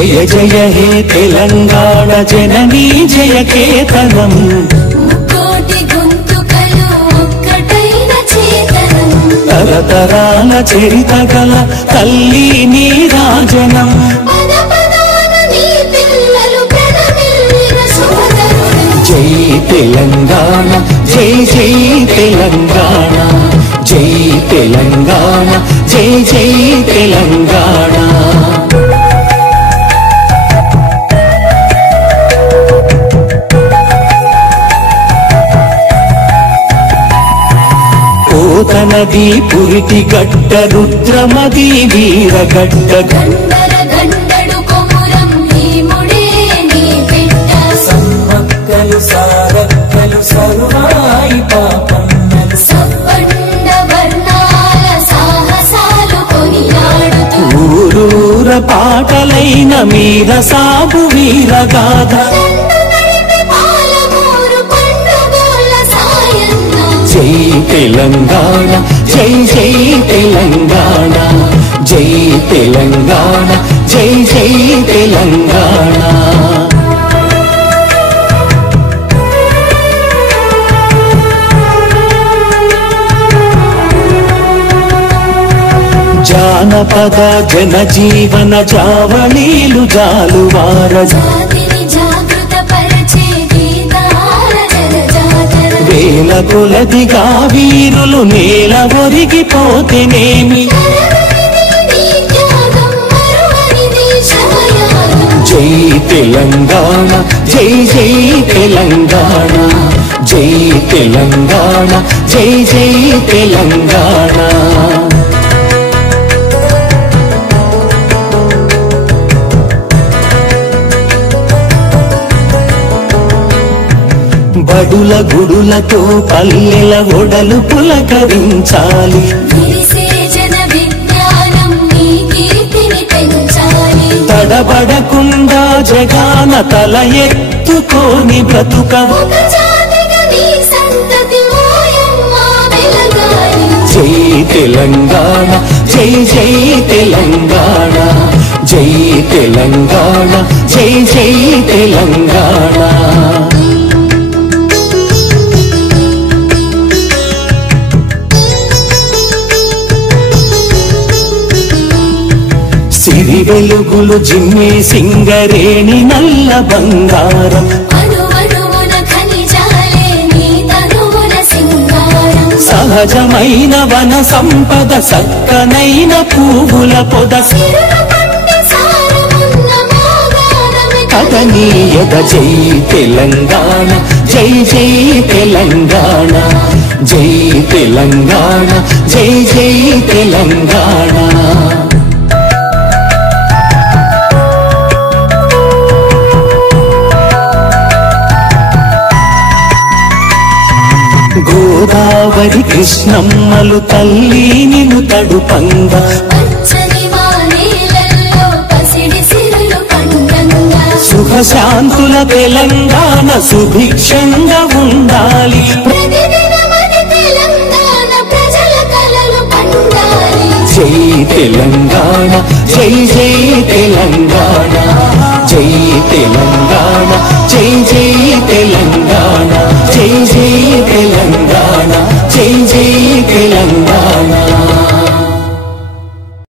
జయ జయ హే తెలంగాణ జననీ జయ కేతనం కోటి గొంతుకలు ఒక్కటైన చేతనం తరతరాల చరిత గల తల్లి నీ రాజనం పద పదాన నీ పిల్లలు ప్రణమిల్లిన శుభతరుణం జై తెలంగాణ జై జై తెలంగాణ జై తెలంగాణ జై జై తెలంగాణ నది పురిటి గడ్డ రుద్రమది వీరగడ్డ గండర గండడు కొమురం భీముడే నీ బిడ్డ సమ్మక్కలు సారక్కలు సరువాయి పాపన్నలు సబ్బండ వర్ణాల సాహసాలు కొనియాడుతూ ఊరూర పాటలైన మీర సాబు వీరగాథ జై తెలంగాణ జై జై తెలంగాణ జై తెలంగాణ జై జై తెలంగాణ జానపద జనజీవన జావళీలు జాలువార వేల కొలదిగా వీరులు నేల ఒరిగిపోతేనేమి జై తెలంగాణ జై జై తెలంగాణ జై తెలంగాణ జై జై తెలంగాణ బడుల గుడులతో పల్లెల ఒడలు పులకరించాలి తడబడకుండా జగాన తల ఎత్తుకోని బ్రతుక జై తెలంగాణ జై జై తెలంగాణ జై తెలంగాణ జై జై తెలంగాణ సిరి వెలుగులు జిమ్మే సింగరేణి నల్ల బంగారం సహజమైన వన సంపద సక్కనైన పువ్వుల పొద కదనీయద జై తెలంగాణ జై జై తెలంగాణ జై తెలంగాణ జై జై తెలంగాణ గోదావరి కృష్ణమ్మలు తల్లి నిన్ను తడుపంగా సుఖశాంతుల తెలంగాణ సుభిక్షంగా ఉండాలి జై తెలంగాణ జై జై తెలంగాణ జై తెలంగాణ జై జై తెలంగాణ జై జై తెలంగాణ జై జై తెలంగాణ